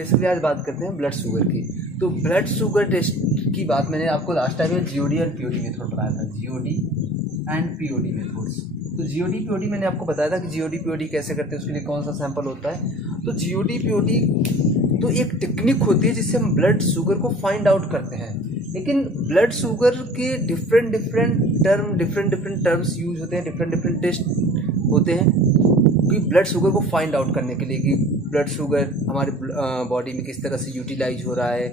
Basically आज बात करते हैं ब्लड शुगर की। तो ब्लड शुगर टेस्ट की बात मैंने आपको लास्ट टाइम में जीओडी एंड पीओडी मेथड बताया था, जीओडी एंड पीओडी मेथड्स। तो जीओडी पीओडी मैंने आपको बताया था कि जीओडी पीओडी कैसे करते हैं, उसके लिए कौन सा सैंपल होता है। तो जीओडी पीओडी तो एक टेक्निक होती है जिससे हम ब्लड शुगर को फाइंड आउट करते हैं, लेकिन ब्लड शुगर के डिफरेंट डिफरेंट टर्म्स यूज होते हैं, डिफरेंट टेस्ट होते हैं कि ब्लड शुगर को फाइंड आउट करने के लिए कि ब्लड शुगर हमारे बॉडी में किस तरह से यूटिलाइज हो रहा है,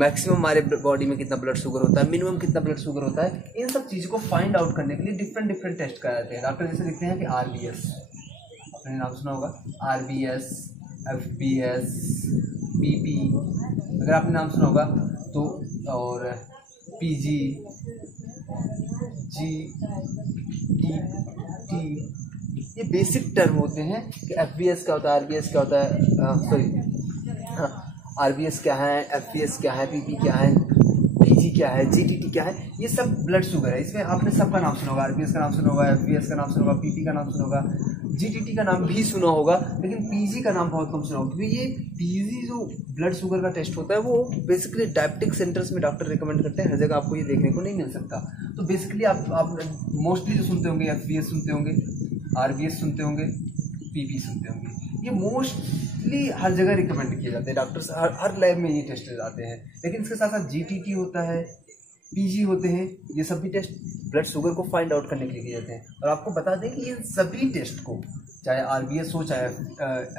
मैक्सिमम हमारे बॉडी में कितना ब्लड शुगर होता है, मिनिमम कितना ब्लड शुगर होता है। इन सब चीज़ों को फाइंड आउट करने के लिए डिफरेंट टेस्ट कराते हैं डॉक्टर। जैसे लिखते हैं कि आरबीएस, आपने नाम सुना होगा, आरबीएस, एफबीएस, पीपी, अगर आपने नाम सुना होगा तो, और पीजी, जी टी, ये बेसिक टर्म होते हैं कि एफबीएस क्या होता है, आरबीएस क्या होता है, आरबीएस क्या है, एफबीएस क्या है, पीपी क्या है, पीजी क्या है, जीटीटी क्या है, ये सब ब्लड शुगर है। इसमें आपने सबका नाम सुना होगा, आरबीएस का नाम सुना होगा, एफबीएस का नाम सुना होगा, पीपी का नाम सुना होगा, जीटीटी का नाम भी सुना होगा, लेकिन पीजी का नाम बहुत कम सुना होगा, क्योंकि ये पीजी जो ब्लड शुगर का टेस्ट होता है वो बेसिकली डायबिटिक सेंटर्स में डॉक्टर रिकमेंड करते हैं, हर जगह आपको ये देखने को नहीं मिल सकता। तो बेसिकली आप मोस्टली जो सुनते होंगे, एफबीएस सुनते होंगे, आरबीएस सुनते होंगे, पीपी सुनते होंगे, ये मोस्टली हर जगह रिकमेंड किए जाते हैं, डॉक्टर्स हर लैब में ये टेस्ट जाते हैं। लेकिन इसके साथ साथ जीटीटी होता है, पीजी होते हैं, ये सभी टेस्ट ब्लड शुगर को फाइंड आउट करने के लिए किए जाते हैं। और आपको बता दें कि इन सभी टेस्ट को, चाहे आरबीएस हो, चाहे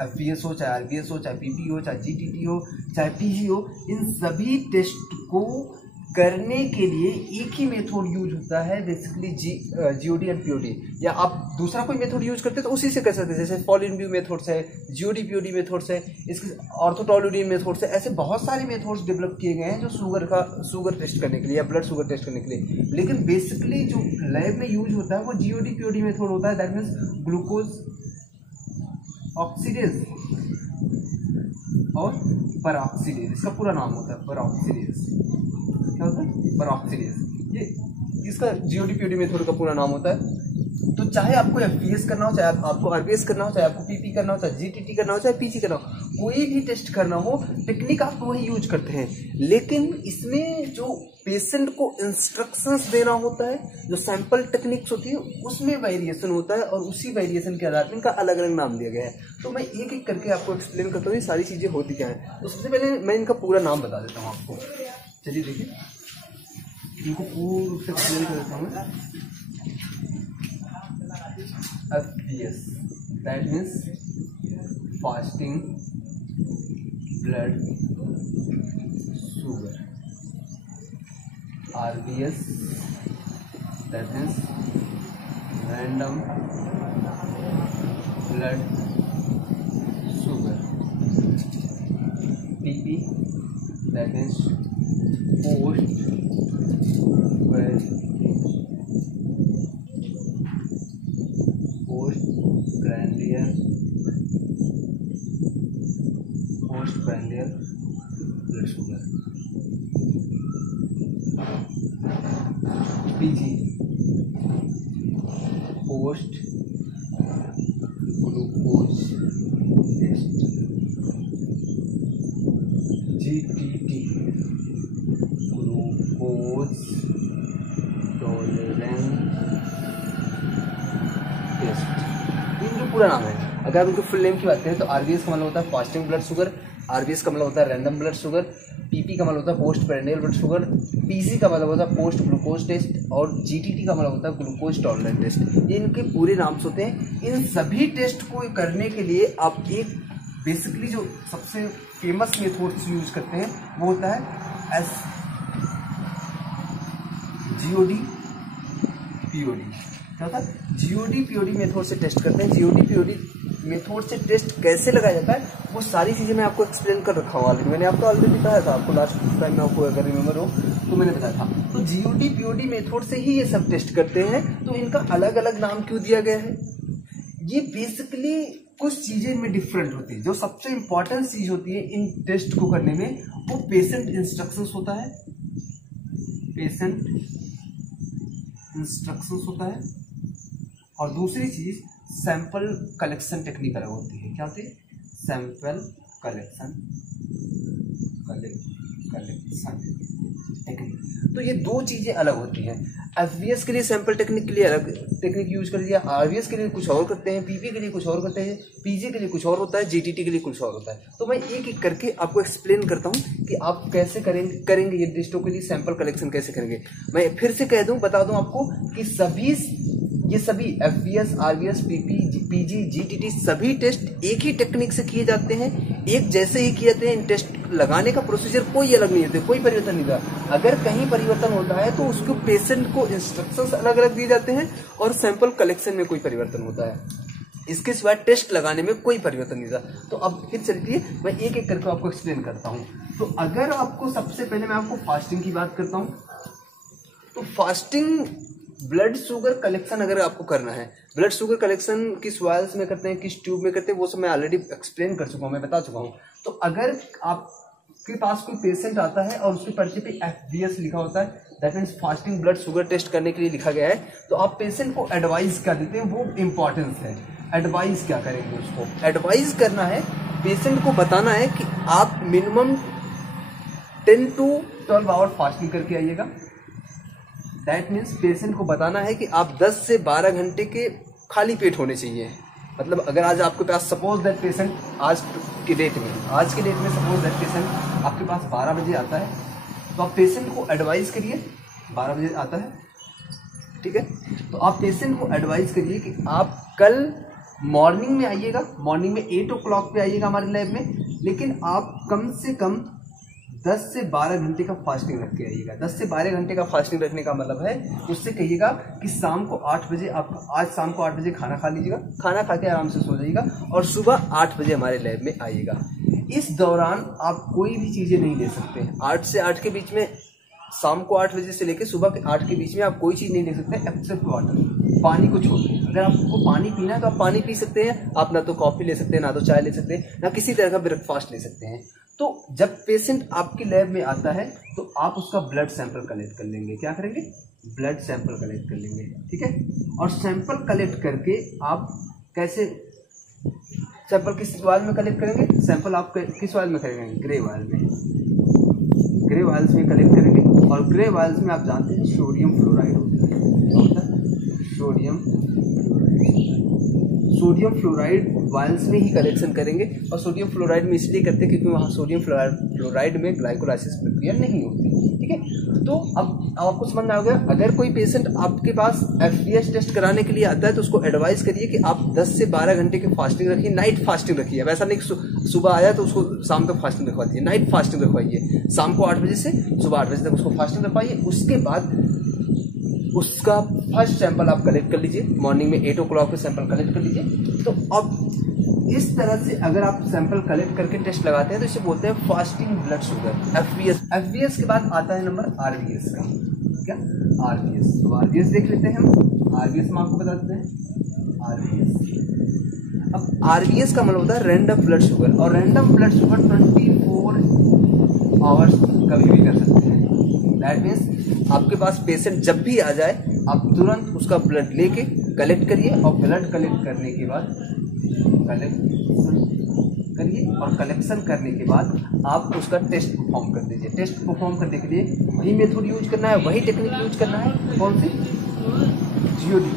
एफबीएस हो, चाहे आरबीएस हो, चाहे पीपी हो, चाहे जीटीटी हो, चाहे पीजी हो, इन सभी टेस्ट को करने के लिए एक ही मेथड यूज होता है, बेसिकली जीओडी एंड पीओडी। या आप दूसरा कोई मेथड यूज करते तो उसी से कर सकते हैं, जैसे पॉलिनब्यू मेथड्स है, जीओडी पीओडी मेथड्स है, इसके ऑर्थोटोलुडीन मेथड्स है, ऐसे बहुत सारे मेथड्स डेवलप किए गए हैं जो शुगर टेस्ट करने के लिए या ब्लड शुगर टेस्ट करने के लिए। लेकिन बेसिकली जो लैब में यूज होता है वो जीओडी पीओडी मेथड होता है, दैट मीन्स ग्लूकोज ऑक्सीडेज और परऑक्सीडेज, इसका पूरा नाम होता है परऑक्सीडेज। क्या होता है? परऑक्सीडेज, ये इसका जीओडी पीओडी मेथड का पूरा नाम होता है। तो चाहे आपको एफबीएस करना हो, चाहे आपको आरबीएस करना हो, चाहे आपको पीपी करना हो, चाहे जीटीटी करना हो, चाहे पीजी करना हो, कोई भी टेस्ट करना हो, टेक्निक आप वही यूज करते हैं। लेकिन इसमें जो पेशेंट को इंस्ट्रक्शंस देना होता है, जो सैंपल टेक्निक्स होती है, उसमें वेरिएशन होता है और उसी वेरिएशन के आधार पर इनका अलग अलग नाम दिया गया है। तो मैं एक एक करके आपको एक्सप्लेन करता हूँ ये सारी चीजें होती क्या है। तो सबसे पहले मैं इनका पूरा नाम बता देता हूँ आपको। चलिए देखिए, इनको पूर्ण रूप से एक्सप्लेन कर देता हूँ मैं। FPS, that means fasting blood sugar. RBS, that means random blood sugar. PP, that means post postprandial blood sugar. PG, post glucose test. GTT, glucose tolerance test। इनका पूरा नाम है। अगर उनके फुल नेम की बात करें तो आरबीएस का मतलब होता है फास्टिंग ब्लड शुगर, आरबीएस का मतलब होता है रैंडम ब्लड शुगर, पीपी का मतलब होता है post prandial blood sugar, PC का मतलब होता है पोस्ट ग्लूकोज टेस्ट, और जीटीटी का मतलब होता है ग्लूकोज टॉलरेंस टेस्ट। ये इनके पूरे नाम्स होते हैं। इन सभी टेस्ट को करने के लिए आप एक बेसिकली जो सबसे फेमस मेथड यूज करते हैं वो होता है जीओडी पीओडी। क्या होता है? जीओडी पीओडी मेथड से टेस्ट करते हैं। जीओडी पीओडी मेथड से टेस्ट कैसे लगाया जाता है वो सारी चीजें मैं आपको एक्सप्लेन कर रखा हूँ ऑलरेडी। मैंने आपको ऑलरेडी बताया था, आपको लास्ट टाइम में आपको अगर रिमेम्बर हो तो मैंने बताया था। तो जीओडी पीओडी मेथड से ही ये सब टेस्ट करते हैं। तो इनका अलग अलग नाम क्यों दिया गया है? ये बेसिकली कुछ चीजें इनमें डिफरेंट होती है। जो सबसे इंपॉर्टेंट चीज होती है इन टेस्ट को करने में वो पेशेंट इंस्ट्रक्शंस होता है, पेशेंट इंस्ट्रक्शंस होता है, और दूसरी चीज सैंपल कलेक्शन टेक्निक अलग होती है। क्या होती है? Sample collection collection technique. तो ये दो चीज़ें अलग होती हैं। एफवीएस के लिए सैंपल टेक्निक के लिए अलग टेक्निक यूज कर लिया, आरवीएस के लिए कुछ और करते हैं, पीपी के लिए कुछ और करते हैं, पीजी के लिए कुछ और होता है, जीटीटी के लिए कुछ और होता है। तो मैं एक एक करके आपको एक्सप्लेन करता हूँ कि आप कैसे करेंगे ये टेस्टों के लिए सैंपल कलेक्शन कैसे करेंगे। मैं फिर से कह दूँ, बता दूँ आपको कि ये सभी एफवीएस, आरवीएस, पीजी, जीटीटी सभी टेस्ट एक ही टेक्निक से किए जाते हैं, एक जैसे ही किए जाते हैं। इन टेस्ट लगाने का प्रोसीजर कोई अलग नहीं होता, कोई परिवर्तन नहीं होता। अगर कहीं परिवर्तन होता है तो उसको पेशेंट को इंस्ट्रक्शंस अलग अलग दिए जाते हैं और सैंपल कलेक्शन में कोई परिवर्तन होता है। इसके सिवाय टेस्ट लगाने में कोई परिवर्तन नहीं था। तो अब फिर चलिए मैं एक एक करके आपको एक्सप्लेन करता हूँ। तो अगर आपको सबसे पहले मैं आपको फास्टिंग की बात करता हूँ, तो फास्टिंग ब्लड शुगर कलेक्शन अगर आपको करना है, ब्लड शुगर कलेक्शन किस वायल्स में करते हैं, किस ट्यूब में करते हैं, वो सब मैं ऑलरेडी एक्सप्लेन कर चुका हूँ, मैं बता चुका हूँ। तो अगर आपके पास कोई पेशेंट आता है और उसके पर्चे पे एफवीएस लिखा होता है, that means fasting blood sugar test करने के लिए लिखा गया है, तो आप पेशेंट को एडवाइस क्या देते हैं, वो इंपॉर्टेंस है। एडवाइस क्या करेंगे, उसको एडवाइस करना है, पेशेंट को बताना है कि आप मिनिमम 10 to 12 आवर फास्टिंग करके आइएगा। दैट मीन्स पेशेंट को बताना है कि आप 10 से 12 घंटे के खाली पेट होने चाहिए। मतलब अगर आज आपके पास सपोज दैट पेशेंट आज के डेट में सपोज दैट पेशेंट आपके पास 12 बजे आता है, तो आप पेशेंट को एडवाइस करिए, 12 बजे आता है, ठीक है, तो आप पेशेंट को एडवाइस करिए कि आप कल मॉर्निंग में आइएगा, मॉर्निंग में 8 o'clock पे आइएगा हमारे लैब में, लेकिन आप कम से कम 10 से 12 घंटे का फास्टिंग रख के आइएगा। 10 से 12 घंटे का फास्टिंग रखने का मतलब है, उससे कहिएगा कि शाम को 8 बजे आज शाम को 8 बजे खाना खा लीजिएगा, खाना खा के आराम से सो जाइएगा और सुबह 8 बजे हमारे लैब में आइएगा। इस दौरान आप कोई भी चीज़ें नहीं ले सकते। 8 से 8 के बीच में, शाम को 8 बजे से लेकर सुबह के 8 के बीच में आप कोई चीज़ नहीं ले सकते एक्सेप्ट वाटर, पानी को छोड़ के। अगर आपको पानी पीना है तो आप पानी पी सकते हैं, आप ना तो कॉफ़ी ले सकते हैं, ना तो चाय ले सकते हैं, ना किसी तरह का ब्रेकफास्ट ले सकते हैं। तो जब पेशेंट आपके लैब में आता है तो आप उसका ब्लड सैंपल कलेक्ट कर लेंगे। क्या करेंगे? ब्लड सैंपल कलेक्ट कर लेंगे, ठीक है। और सैंपल कलेक्ट करके आप कैसे, सैंपल किस वायल में कलेक्ट करेंगे? सैंपल आप किस वायल में करेंगे? ग्रे वायल में, ग्रे वायल्स में कलेक्ट करेंगे। और ग्रे वायल्स में आप जानते हैं सोडियम फ्लोराइड होता है, सोडियम फ्लोराइड वायल्स में ही कलेक्शन करेंगे। और सोडियम फ्लोराइड में इसलिए करते हैं क्योंकि वहाँ सोडियम फ्लोराइड में ग्लाइकोलाइसिस प्रक्रिया नहीं होती, ठीक है। तो अब आपको समझ में आ गया। अगर कोई पेशेंट आपके पास एफवीएस टेस्ट कराने के लिए आता है तो उसको एडवाइस करिए कि आप 10 से 12 घंटे की फास्टिंग रखिए, नाइट फास्टिंग रखिए। वैसा नहीं सुबह आया तो उसको शाम तक फास्टिंग रखवा दीजिए, नाइट फास्टिंग रखवाइए। शाम को 8 बजे से सुबह 8 बजे तक उसको फास्टिंग रखवाइए। उसके बाद उसका फर्स्ट सैंपल आप कलेक्ट कर लीजिए, मॉर्निंग में 8 o'clock पे सैंपल कलेक्ट कर लीजिए। तो अब इस तरह से अगर आप सैंपल कलेक्ट करके टेस्ट लगाते हैं तो इसे बोलते हैं फास्टिंग ब्लड शुगर, एफवीएस। एफवीएस के बाद आता है नंबर आरवीएस का। क्या? आरवीएस। तो आरवीएस देख लेते हैं हम। आरवीएस में आपको बता देते हैं आरवीएस। अब आरवीएस का मतलब होता है रैंडम ब्लड शुगर, और रैंडम ब्लड शुगर 24 आवर्स कभी भी कर सकते हैं। दैट मीन्स आपके पास पेशेंट जब भी आ जाए आप तुरंत उसका ब्लड लेके कलेक्ट करिए, और ब्लड कलेक्ट करने के बाद और कलेक्शन करने के बाद आप उसका टेस्ट परफॉर्म कर दीजिए। टेस्ट परफॉर्म करने के लिए वही मेथड यूज करना है, वही टेक्निक यूज करना है। कौन सी? जीओडी।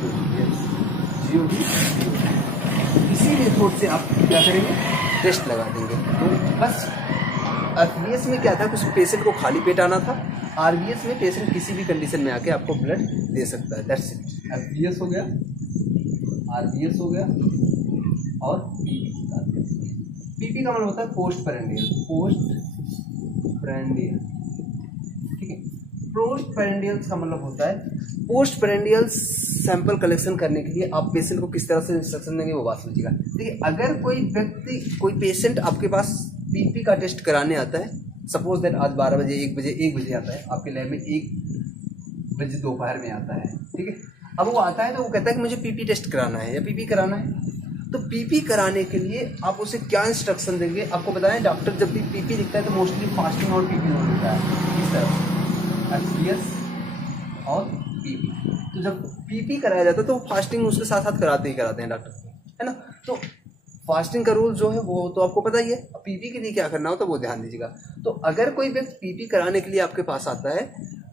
इसी मेथड से आप क्या करेंगे? टेस्ट लगा देंगे। तो बस एफवीएस में क्या था, कुछ पेशेंट को खाली पेट आना था। आरवीएस में पेशेंट किसी भी कंडीशन में आके आपको ब्लड दे सकता है। That's it. एफवीएस हो गया, आरवीएस हो गया, और पीपी का मतलब होता है पोस्ट पेरेंडियल। ठीक है। पोस्ट पेरेंडियल का मतलब होता है, पोस्ट पेरेंडियल सैंपल कलेक्शन करने के लिए आप पेशेंट को किस तरह से इंस्ट्रक्शन देंगे वो बात समझिएगा। देखिए, अगर कोई पेशेंट आपके पास पीपी का टेस्ट कराने आता है, सपोज दैट आज 12 बजे 1 बजे आता है आपके लैब में, 1 बजे दोपहर में आता है, ठीक है। अब वो आता है तो वो कहता है कि मुझे पीपी टेस्ट कराना है या पीपी कराना है। तो पीपी कराने के लिए आप उसे क्या इंस्ट्रक्शन देंगे? आपको बताएं, डॉक्टर जब भी पीपी लिखता है तो मोस्टली फास्टिंग और पीपी दोनों लिखता है, इस तरह एफवीएस और पीपी। तो जब पीपी कराया जाता है तो फास्टिंग उसके साथ साथ कराते हैं डॉक्टर, है ना। तो फास्टिंग का रूल जो है वो तो आपको पता ही है। पीपी के लिए क्या करना होता है वो ध्यान दीजिएगा। तो अगर कोई व्यक्ति पीपी कराने के लिए आपके पास आता है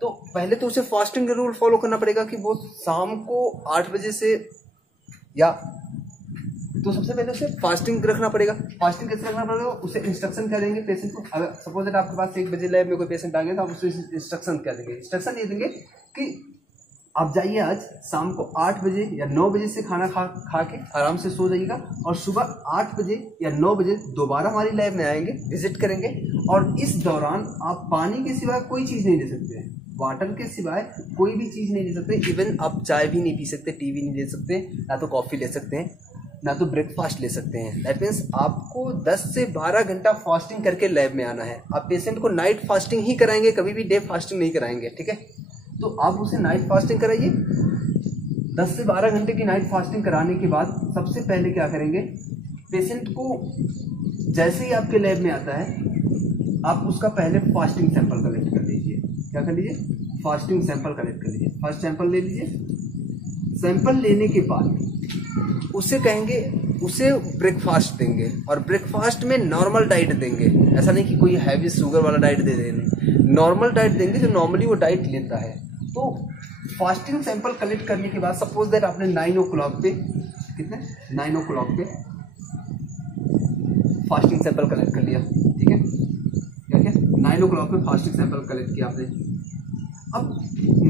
तो पहले तो उसे फास्टिंग का रूल फॉलो करना पड़ेगा कि वो शाम को 8 बजे से या तो सबसे पहले उसे फास्टिंग रखना पड़ेगा। फास्टिंग कैसे रखना पड़ेगा, उसे इंस्ट्रक्शन क्या देंगे पेशेंट को। अगर सपोज दैट आपके पास 1 बजे लैब में कोई पेशेंट आ गया तो आप उसे इंस्ट्रक्शन क्या देंगे, इंस्ट्रक्शन ये देंगे कि आप जाइए आज शाम को 8 बजे या 9 बजे से खाना खा के आराम से सो जाइएगा और सुबह 8 बजे या 9 बजे दोबारा हमारी लैब में आएंगे, विजिट करेंगे और इस दौरान आप पानी के सिवाय कोई चीज़ नहीं ले सकते हैं, वाटर के सिवाय कोई भी चीज़ नहीं ले सकते। इवन आप चाय भी नहीं पी सकते, टी भी नहीं ले सकते, ना तो कॉफ़ी ले सकते हैं, ना तो ब्रेकफास्ट ले सकते हैं। दैट मीन्स आपको 10 से 12 घंटा फास्टिंग करके लैब में आना है। आप पेशेंट को नाइट फास्टिंग ही कराएंगे, कभी भी डे फास्टिंग नहीं कराएंगे, ठीक है। तो आप उसे नाइट फास्टिंग कराइए। 10 से 12 घंटे की नाइट फास्टिंग कराने के बाद सबसे पहले क्या करेंगे, पेशेंट को जैसे ही आपके लैब में आता है आप उसका पहले फास्टिंग सैंपल कलेक्ट कर लीजिए। क्या कर लीजिए, फास्टिंग सैंपल कलेक्ट कर लीजिए। फर्स्ट सैंपल ले लीजिए। सैंपल लेने के बाद उसे कहेंगे, उसे ब्रेकफास्ट देंगे और ब्रेकफास्ट में नॉर्मल डाइट देंगे। ऐसा नहीं कि कोई हैवी शुगर वाला डाइट दे देंगे, नॉर्मल डाइट देंगे जो नॉर्मली वो डाइट लेता है। तो फास्टिंग सैंपल कलेक्ट करने के बाद सपोज दैट आपने 9 o'clock पे कितने 9 o'clock पे फास्टिंग सैंपल कलेक्ट कर लिया, ठीक है, क्या क्या 9 o'clock पे फास्टिंग सैंपल कलेक्ट किया आपने। अब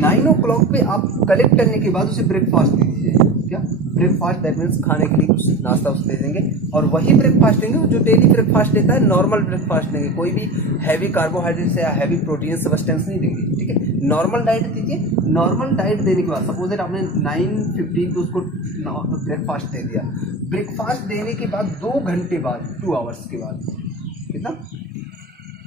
9 o'clock पे आप कलेक्ट करने के बाद उसे ब्रेकफास्ट दे दीजिए। क्या ब्रेकफास्ट, दैट मीन्स खाने के लिए कुछ नाश्ता उसे दे देंगे और वही ब्रेकफास्ट देंगे जो डेली ब्रेकफास्ट देता है, नॉर्मल ब्रेकफास्ट देंगे, कोई भी हैवी कार्बोहाइड्रेट या हैवी प्रोटीन सब्सटेंस नहीं देंगे, ठीक है। नॉर्मल डाइट दीजिए। नॉर्मल डाइट देने के बाद सपोज दैट आपने 9:15 को उसको ब्रेकफास्ट दे दिया। ब्रेकफास्ट देने के बाद 2 घंटे बाद 2 आवर्स के बाद कितना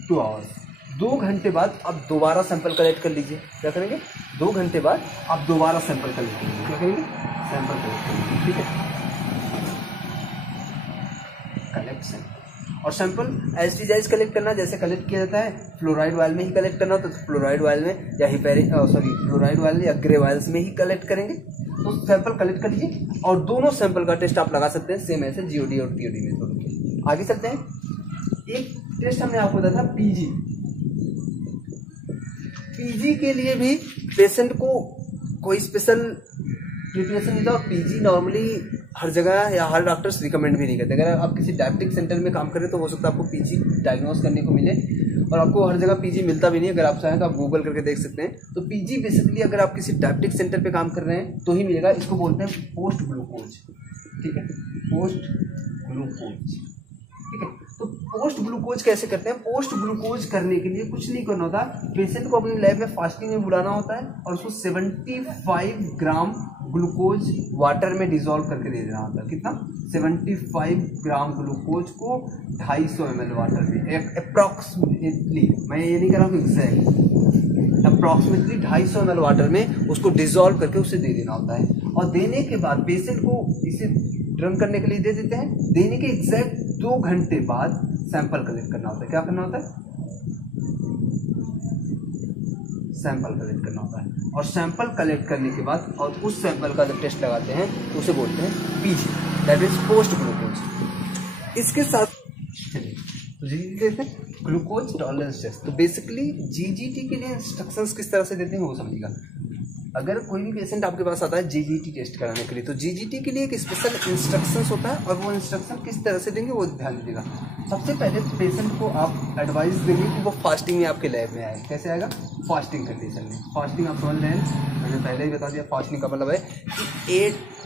2 आवर्स 2 घंटे बाद आप दोबारा सैंपल कलेक्ट कर लीजिए। क्या करेंगे, 2 घंटे बाद आप दोबारा सैंपल कलेक्ट करेंगे। क्या करेंगे, सैंपल कलेक्ट करेंगे, ठीक है। कलेक्ट सैंपल और sample as it is collect करना, जैसे कलेक्ट किया जाता है फ्लोराइड वायल में ही कलेक्ट करना हो तो फ्लोराइड वायल में या फ्लोराइड वायल या ग्रे वायल्स में ही कलेक्ट करेंगे। तो सैंपल कलेक्ट कर लीजिए और दोनों सैंपल का टेस्ट आप लगा सकते हैं सेम ऐसे जीओडी और पीओडी में। तो आगे चलते हैं। एक टेस्ट हमने आपको बताया था पीजी। पीजी के लिए भी पेशेंट को कोई स्पेशल प्रिपरेशन नहीं था। पीजी नॉर्मली हर जगह या हर डॉक्टर्स रिकमेंड भी नहीं करते। अगर आप किसी डायबिटिक सेंटर में काम करें तो हो सकता है आपको पीजी डायग्नोस करने को मिले और आपको हर जगह पीजी मिलता भी नहीं। अगर आप चाहें तो आप गूगल करके देख सकते हैं। तो पीजी बेसिकली अगर आप किसी डायबिटिक सेंटर पे काम कर रहे हैं तो ही मिलेगा। इसको बोलते हैं पोस्ट ग्लूकोज, ठीक है, पोस्ट ग्लूकोज, ठीक है। तो पोस्ट ग्लूकोज कैसे करते हैं, पोस्ट ग्लूकोज करने के लिए कुछ नहीं करना होता, पेशेंट को अपने लैब में फास्टिंग में बुलाना होता है और उसको 75 ग्राम ग्लूकोज वाटर में डिसॉल्व करके दे देना होता है। कितना, 75 ग्राम ग्लूकोज को 250 ml वाटर में अप्रॉक्सीमेटली, मैं ये नहीं कह रहा हूँ एग्जैक्ट, अप्रॉक्सीमेटली 250 ml वाटर में उसको डिसॉल्व करके उसे दे देना होता है। और देने के बाद पेशेंट को इसे ड्रंक करने के लिए दे देते हैं। देने के एग्जैक्ट 2 घंटे बाद सैंपल कलेक्ट करना होता है। क्या करना होता है, सैंपल कलेक्ट करना होता है। और सैंपल कलेक्ट करने के बाद और उस सैंपल का जब टेस्ट लगाते हैं तो उसे बोलते हैं PG, that is post glucose. इसके साथ देते हैं ग्लूकोज टॉलरेंस टेस्ट। तो बेसिकली जीजीटी के लिए इंस्ट्रक्शंस किस तरह से देते हैं वो समझिएगा। अगर कोई भी पेशेंट आपके पास आता है जीजीटी टेस्ट कराने के लिए तो जीजीटी के लिए एक स्पेशल इंस्ट्रक्शंस होता है और वो इंस्ट्रक्शन किस तरह से देंगे वो ध्यान दीजिएगा। सबसे पहले पेशेंट को आप एडवाइस देंगे कि वो फास्टिंग में आपके लैब में आए। कैसे आएगा, फास्टिंग कंडीशन में। फास्टिंग आप समझ रहे हैं, मैंने पहले ही बता दिया फास्टिंग का मतलब है कि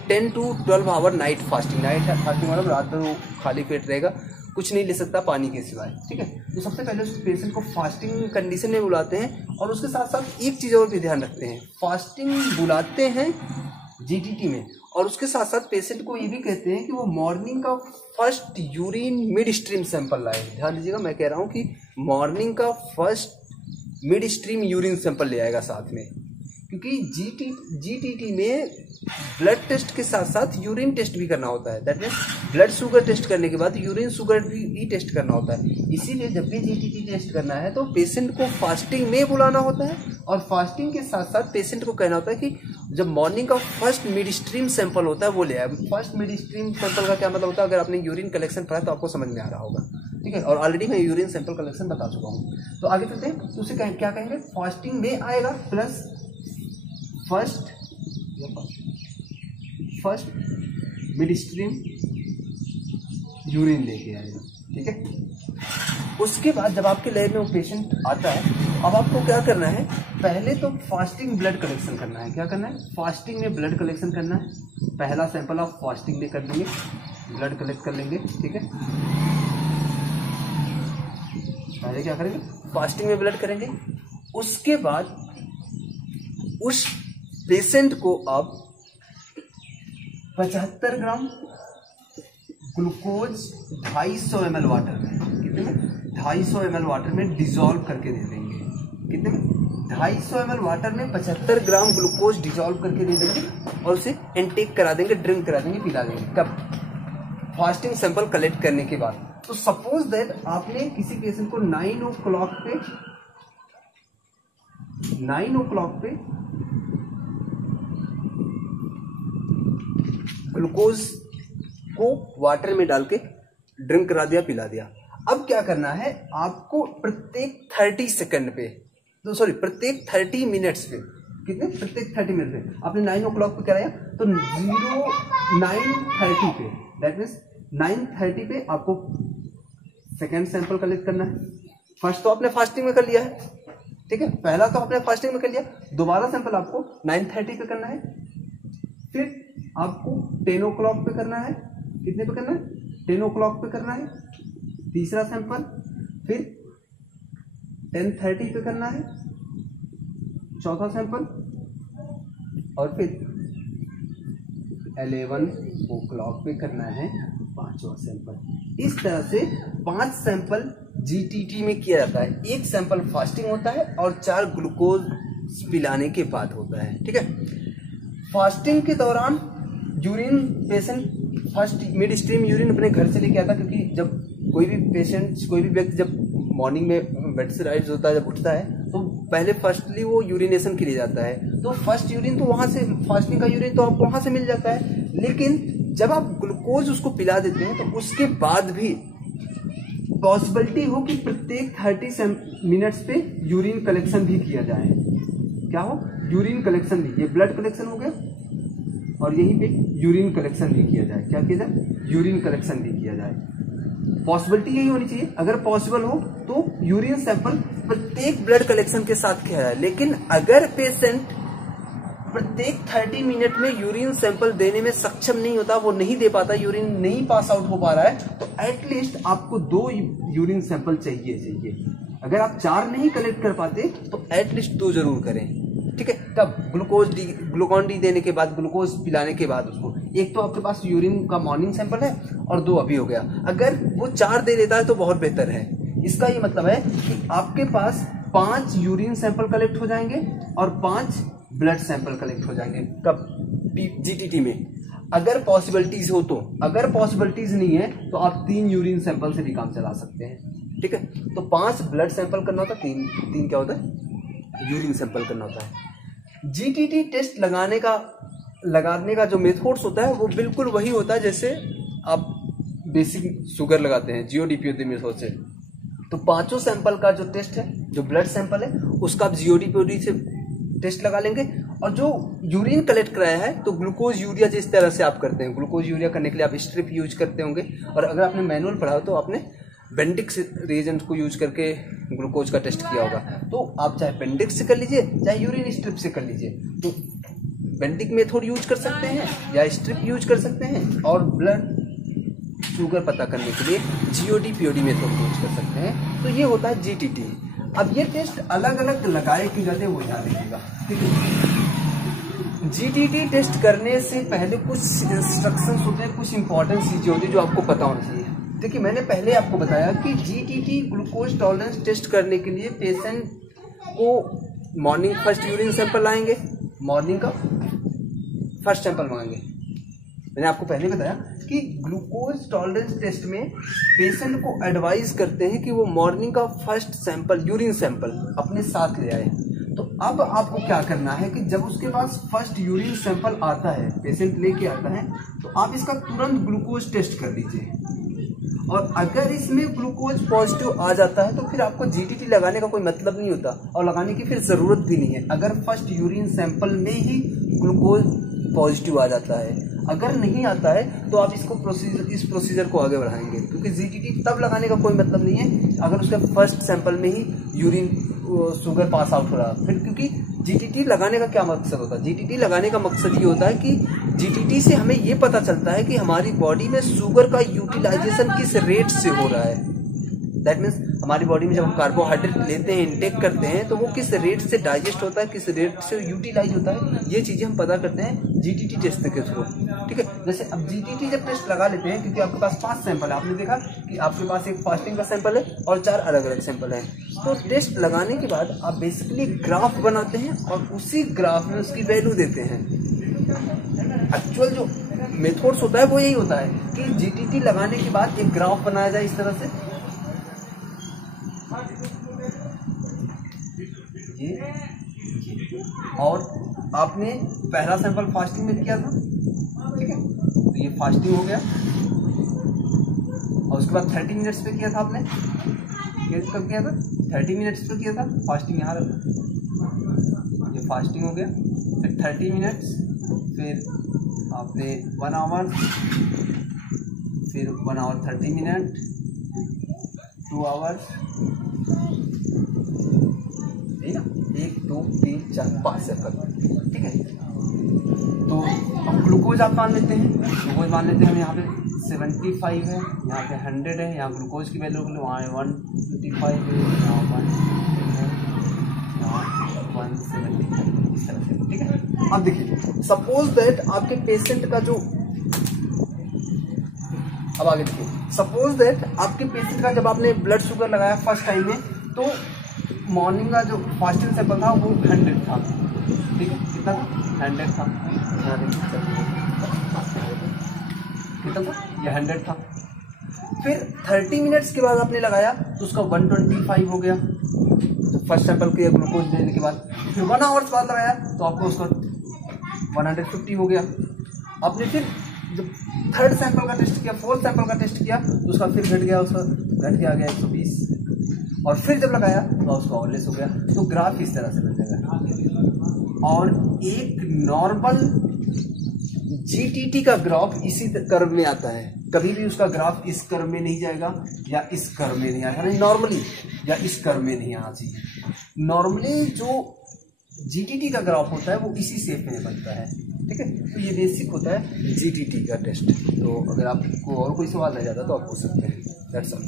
10 to 12 hour night fasting. Night fasting मतलब रात भर वो खाली पेट रहेगा, कुछ नहीं ले सकता पानी के सिवाय, ठीक है। तो सबसे पहले उस पेशेंट को फास्टिंग कंडीशन में बुलाते हैं और उसके साथ साथ एक चीज़ और भी ध्यान रखते हैं, फास्टिंग बुलाते हैं जीटीटी में और उसके साथ साथ पेशेंट को ये भी कहते हैं कि वो मॉर्निंग का first urine mid stream sample लाए। ध्यान दीजिएगा, मैं कह रहा हूँ कि मॉर्निंग का first mid stream urine sample ले आएगा साथ में, क्योंकि जीटीटी में ब्लड टेस्ट के साथ साथ यूरिन टेस्ट भी करना होता है। That means blood sugar test करने के बाद यूरिन शुगर भी टेस्ट करना होता है। इसीलिए जब भी जीटीटी टेस्ट करना है तो पेशेंट को फास्टिंग में बुलाना होता है और फास्टिंग के साथ साथ पेशेंट को कहना होता है कि जब मॉर्निंग का फर्स्ट मिड स्ट्रीम सैंपल होता है वो ले आए। फर्स्ट मिड स्ट्रीम सैंपल का क्या मतलब होता है, अगर आपने यूरिन कलेक्शन पढ़ा तो आपको समझ में आ रहा होगा, ठीक है। और ऑलरेडी मैं यूरिन सैंपल कलेक्शन बता चुका हूँ। तो आगे चलते हैं, तो उसे क्या कहेंगे, फास्टिंग में आएगा plus first mid stream urine लेके आएगा, ठीक है। उसके बाद जब आपके लैब में वो पेशेंट आता है, अब आपको क्या करना है, पहले तो फास्टिंग ब्लड कलेक्शन करना है। क्या करना है, फास्टिंग में ब्लड कलेक्शन करना है। पहला सैंपल आप फास्टिंग में कर लेंगे, ब्लड कलेक्ट कर लेंगे, ठीक है। पहले क्या करेंगे, फास्टिंग में ब्लड करेंगे। उसके बाद उस पेशेंट को आप 75 ग्राम ग्लूकोज 250 ml वाटर में, कितने में, 250 ml वाटर में डिजोल्व करके दे देंगे। कितने में, 250 ml वाटर में 75 ग्राम ग्लूकोज डिजोल्व करके दे देंगे और उसे इनटेक करा देंगे, ड्रिंक करा देंगे, पिला देंगे। कब, फास्टिंग सैंपल कलेक्ट करने के बाद। तो सपोज दैट आपने किसी पेशेंट को 9 o'clock पे ग्लूकोज को वाटर में डाल के ड्रिंक करा दिया, पिला दिया। अब क्या करना है, आपको प्रत्येक 30 मिनट्स पे, कितने, प्रत्येक 30 मिनट पे, आपने 9 o'clock पे कराया तो 9:30 पे, दैट मीन्स 9:30 पे आपको सेकेंड सैंपल कलेक्ट करना है। फर्स्ट तो आपने फास्टिंग में कर लिया है, ठीक है, पहला तो आपने फास्टिंग में कर लिया, दोबारा सैंपल आपको 9:30 पे करना है। फिर आपको 10 o'clock पे करना है, कितने पे करना है, 10 o'clock पे करना है तीसरा सैंपल। फिर 10:30 पे करना है चौथा सैंपल, और फिर 11 o'clock पे करना है पांचवा सैंपल। इस तरह से 5 सैंपल जीटीटी में किया जाता है। एक सैंपल फास्टिंग होता है और 4 ग्लूकोज पिलाने के बाद होता है, ठीक है। फास्टिंग के दौरान urine patient first mid stream urine अपने घर से लेके आता, क्योंकि जब कोई भी पेशेंट, कोई भी व्यक्ति जब मॉर्निंग में बेड से राइज होता है, जब उठता है तो पहले फर्स्टली वो यूरिनेशन के लिए जाता है। तो फर्स्ट यूरिन तो वहां से, फास्टिंग का यूरिन तो आपको वहां से मिल जाता है। लेकिन जब आप ग्लूकोज उसको पिला देते हैं तो उसके बाद भी पॉसिबिलिटी हो कि प्रत्येक 30 मिनट्स पे यूरिन कलेक्शन भी किया जाए। क्या हो, यूरिन कलेक्शन भी, ये ब्लड कलेक्शन हो गया और यहीं पे यूरिन कलेक्शन भी किया जाए। क्या किया जाए, यूरिन कलेक्शन भी किया जाए। पॉसिबिलिटी यही होनी चाहिए, अगर पॉसिबल हो तो यूरिन सैंपल प्रत्येक ब्लड कलेक्शन के साथ किया जाए। लेकिन अगर पेशेंट प्रत्येक 30 मिनट में यूरिन सैंपल देने में सक्षम नहीं होता, वो नहीं दे पाता, यूरिन नहीं पास आउट हो पा रहा है, तो एटलीस्ट आपको 2 यूरिन सैंपल चाहिए। अगर आप 4 नहीं कलेक्ट कर पाते तो एटलीस्ट 2 जरूर करें, ठीक है। तब ग्लूकॉन डी देने के बाद, ग्लूकोज पिलाने के बाद उसको, एक तो आपके पास यूरिन का मॉर्निंग सैंपल है और 2 अभी हो गया। अगर वो 4 दे देता है तो बहुत बेहतर है। इसका ये मतलब है कि आपके पास 5 यूरिन सैंपल कलेक्ट हो जाएंगे और 5 ब्लड सैंपल कलेक्ट हो जाएंगे। कब, जीटीटी में। अगर पॉसिबिलिटीज हो तो, अगर पॉसिबिलिटीज नहीं है तो आप 3 यूरिन सैंपल से भी काम चला सकते हैं, ठीक है। तो 5 ब्लड सैंपल करना होता है, 3 क्या होता है, यूरिन सैंपल करना होता है। जीटीटी टेस्ट लगाने का जो मेथड्स होता है वो बिल्कुल वही होता है जैसे आप बेसिक शुगर लगाते हैं जीओडीपीओडी मेथड से। तो 5 सैंपल का जो टेस्ट है, जो ब्लड सैंपल है, उसका आप जीओडीपीओडी से टेस्ट लगा लेंगे। और जो यूरिन कलेक्ट कराया है तो ग्लूकोज यूरिया जिस तरह से आप करते हैं, ग्लूकोज यूरिया करने के लिए आप स्ट्रिप यूज करते होंगे, और अगर आपने मैनुअल पढ़ा हो तो आपने बेंडिक्स रिएजेंट को यूज करके ग्लूकोज का टेस्ट किया होगा। तो आप चाहे बेंडिक्स से कर लीजिए चाहे यूरिन स्ट्रिप से कर लीजिए। तो बेंडिक मेथड यूज कर सकते हैं या स्ट्रिप यूज कर सकते हैं, और ब्लड शुगर पता करने के लिए जीओडी-पीओडी मेथड यूज कर सकते हैं। तो ये होता है जीटीटी। अब ये टेस्ट अलग अलग लगाए की जाते हैं, वो ध्यान रखिएगा, ठीक है। जीटीटी टेस्ट करने से पहले कुछ इंस्ट्रक्शंस होते हैं, कुछ इंपॉर्टेंट चीजें होती है जो आपको पता होना चाहिए। देखिए, मैंने पहले आपको बताया कि जीटीटी ग्लूकोज टॉलरेंस टेस्ट करने के लिए पेशेंट को मॉर्निंग फर्स्ट यूरिन सैंपल लाएंगे, मॉर्निंग का फर्स्ट सैंपल मांगेंगे। मैंने आपको पहले बताया कि ग्लूकोज टॉलरेंस टेस्ट में पेशेंट को एडवाइज करते हैं कि वो मॉर्निंग का फर्स्ट सैंपल, यूरिन सैंपल अपने साथ ले आए। तो अब आपको क्या करना है कि जब उसके पास फर्स्ट यूरिन सैंपल आता है, पेशेंट लेके आता है, तो आप इसका तुरंत ग्लूकोज टेस्ट कर लीजिए। और अगर इसमें ग्लूकोज पॉजिटिव आ जाता है तो फिर आपको जीटीटी लगाने का कोई मतलब नहीं होता और लगाने की फिर ज़रूरत भी नहीं है, अगर फर्स्ट यूरिन सैंपल में ही ग्लूकोज पॉजिटिव आ जाता है। अगर नहीं आता है तो आप इस प्रोसीजर को आगे बढ़ाएंगे, क्योंकि जीटीटी तब लगाने का कोई मतलब नहीं है अगर उसके फर्स्ट सैंपल में ही यूरिन शुगर पास आउट हो रहा है। फिर क्योंकि जीटीटी लगाने का क्या मकसद होता है? जीटीटी लगाने का मकसद ये होता है कि जीटीटी से हमें ये पता चलता है कि हमारी बॉडी में शुगर का यूटिलाइजेशन किस रेट से हो रहा है। दैट मीन्स हमारी बॉडी में जब हम कार्बोहाइड्रेट लेते हैं, इंटेक करते हैं, तो वो किस रेट से डाइजेस्ट होता है, किस रेट से यूटिलाइज होता है, ये चीज़ें हम पता करते हैं जीटीटी टेस्ट के थ्रू। ठीक है, जैसे अब जीटीटी जब टेस्ट लगा लेते हैं, क्योंकि आपके पास 5 सैंपल है, आपने देखा कि आपके पास एक फास्टिंग का सैंपल है और 4 अलग अलग सैंपल हैं। तो टेस्ट लगाने के बाद आप बेसिकली ग्राफ बनाते हैं और उसी ग्राफ में उसकी वैल्यू देते हैं। एक्चुअल जो मेथड्स होता है वो यही होता है कि जीटीटी लगाने के बाद एक ग्राफ बनाया जाए इस तरह से, ये और आपने पहला सैंपल फास्टिंग में किया था, ठीक है, तो ये फास्टिंग हो गया और उसके बाद 30 मिनट्स पे किया था आपने, कब किया था? 30 मिनट्स पे किया था, फास्टिंग यहाँ रखा, ये फास्टिंग हो गया। फिर 30 मिनट्स, फिर आपने 1 आवर, फिर 1 आवर 30 मिनट, 2 आवर्स, 1 2 3 4 5 सैंपल, ठीक है। तो अब ग्लूकोज आप मान लेते हैं, ग्लूकोज मान लेते हैं हम यहाँ पे 75 है, यहाँ पे 100 है, यहाँ ग्लूकोज की वैल्यू वहाँ 125 है, यहाँ 110 है, यहाँ 175 इस तरह से, ठीक है। अब देखिए, सपोज दैट आपके पेशेंट का जो, अब आगे देखिए, सपोज दैट आपके पेशेंट का जब आपने ब्लड शुगर लगाया फर्स्ट टाइम में, तो मॉर्निंग का जो फास्टिंग सैंपल था वो 100 था, ठीक है, कितना था? 100 था, कितना था? ये 100 था। फिर 30 मिनट्स के बाद आपने लगाया तो उसका 125 हो गया, फर्स्ट सैंपल के ग्लूकोज देने के बाद। फिर 1 आवर्स बाद लगाया तो आपको उसका 150 हो गया। आपने फिर जब थर्ड सैंपल का टेस्ट किया, फोर्थ सैंपल का टेस्ट किया तो उसका फिर घट गया, उसका घट के आ गया 120, और फिर जब लगाया तो उसका और लेस हो गया। तो ग्राफ इस तरह से बन जाएगा। और एक नॉर्मल जीटीटी का ग्राफ इसी कर्व में आता है, कभी भी उसका ग्राफ इस कर्व में नहीं जाएगा या इस कर्व में नहीं आएगा, नहीं नॉर्मली, या इस कर्व में नहीं आना चाहिए। नॉर्मली जो जीटीटी का ग्राफ होता है वो इसी शेप में बनता है, ठीक है। तो ये बेसिक होता है जीटीटी का टेस्ट। तो अगर आपको और कोई सवाल रह जाता तो आप पूछ सकते हैं। That's all.